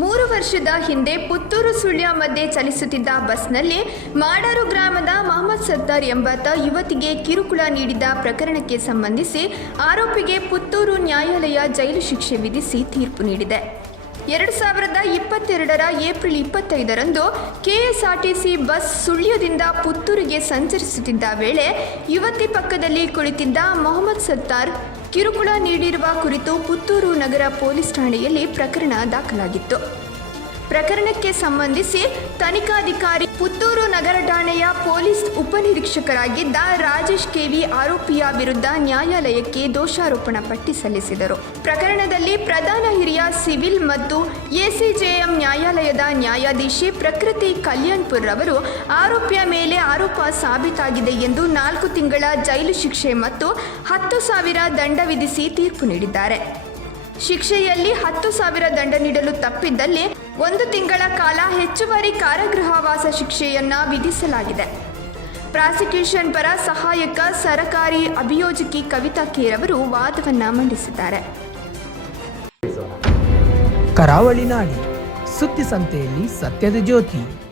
ಮೂರು ವರ್ಷದ ಹಿಂದೆ ಪುತ್ತೂರು ಸುಳ್ಯ ಮಧ್ಯೆ ಚಲಿಸುತ್ತಿದ್ದ ಬಸ್ನಲ್ಲಿ ಮಾಡಾರು ಗ್ರಾಮದ ಮಹಮ್ಮದ್ ಸತ್ತಾರ್ ಎಂಬಾತ ಯುವತಿಗೆ ಕಿರುಕುಳ ನೀಡಿದ ಪ್ರಕರಣಕ್ಕೆ ಸಂಬಂಧಿಸಿ ಆರೋಪಿಗೆ ಪುತ್ತೂರು ನ್ಯಾಯಾಲಯ ಜೈಲು ಶಿಕ್ಷೆ ವಿಧಿಸಿ ತೀರ್ಪು ನೀಡಿದೆ. ಎರಡು ಸಾವಿರದ ಇಪ್ಪತ್ತೆರಡರ ಏಪ್ರಿಲ್ ಇಪ್ಪತ್ತೈದರಂದು ಕೆಎಸ್ಆರ್ಟಿಸಿ ಬಸ್ ಸುಳ್ಯದಿಂದ ಪುತ್ತೂರಿಗೆ ಸಂಚರಿಸುತ್ತಿದ್ದ ವೇಳೆ ಯುವತಿ ಪಕ್ಕದಲ್ಲಿ ಕುಳಿತಿದ್ದ ಮೊಹಮ್ಮದ್ ಸತ್ತಾರ್ ಕಿರುಕುಳ ನೀಡಿರುವ ಕುರಿತು ಪುತ್ತೂರು ನಗರ ಪೊಲೀಸ್ ಠಾಣೆಯಲ್ಲಿ ಪ್ರಕರಣ ದಾಖಲಾಗಿತ್ತು. ಪ್ರಕರಣಕ್ಕೆ ಸಂಬಂಧಿಸಿ ತನಿಖಾಧಿಕಾರಿ ಪುತ್ತೂರು ನಗರ ಠಾಣೆಯ ಪೊಲೀಸ್ ಉಪನಿರೀಕ್ಷಕರಾಗಿದ್ದ ರಾಜೇಶ್ ಕೆವಿ ಆರೋಪಿಯ ವಿರುದ್ಧ ನ್ಯಾಯಾಲಯಕ್ಕೆ ದೋಷಾರೋಪಣ ಪಟ್ಟಿ ಸಲ್ಲಿಸಿದರು. ಪ್ರಕರಣದಲ್ಲಿ ಪ್ರಧಾನ ಹಿರಿಯ ಸಿವಿಲ್ ಮತ್ತು ಎಸಿಜೆಎಂ ನ್ಯಾಯಾಲಯದ ನ್ಯಾಯಾಧೀಶಿ ಪ್ರಕೃತಿ ಕಲ್ಯಾಣ್ಪುರ್ ಅವರು ಆರೋಪಿಯ ಮೇಲೆ ಆರೋಪ ಸಾಬೀತಾಗಿದೆ ಎಂದು ನಾಲ್ಕು ತಿಂಗಳ ಜೈಲು ಶಿಕ್ಷೆ ಮತ್ತು ಹತ್ತು ಸಾವಿರ ದಂಡ ವಿಧಿಸಿ ತೀರ್ಪು ನೀಡಿದ್ದಾರೆ. ಶಿಕ್ಷೆಯಲ್ಲಿ ಹತ್ತು ಸಾವಿರ ದಂಡ ನೀಡಲು ತಪ್ಪಿದ್ದಲ್ಲಿ ಒಂದು ತಿಂಗಳ ಕಾಲ ಹೆಚ್ಚುವರಿ ಕಾರಾಗೃಹವಾಸ ಶಿಕ್ಷೆಯನ್ನ ವಿಧಿಸಲಾಗಿದೆ. ಪ್ರಾಸಿಕ್ಯೂಷನ್ ಪರ ಸಹಾಯಕ ಸರಕಾರಿ ಅಭಿಯೋಜಕಿ ಕವಿತಾ ಕೇರವರು ವಾದವನ್ನ ಮಂಡಿಸಿದ್ದಾರೆ. ಕರಾವಳಿ ನಾಡಿ ಸುದ್ದಿ ಸಂತೆಯಲ್ಲಿ ಸತ್ಯದ ಜ್ಯೋತಿ.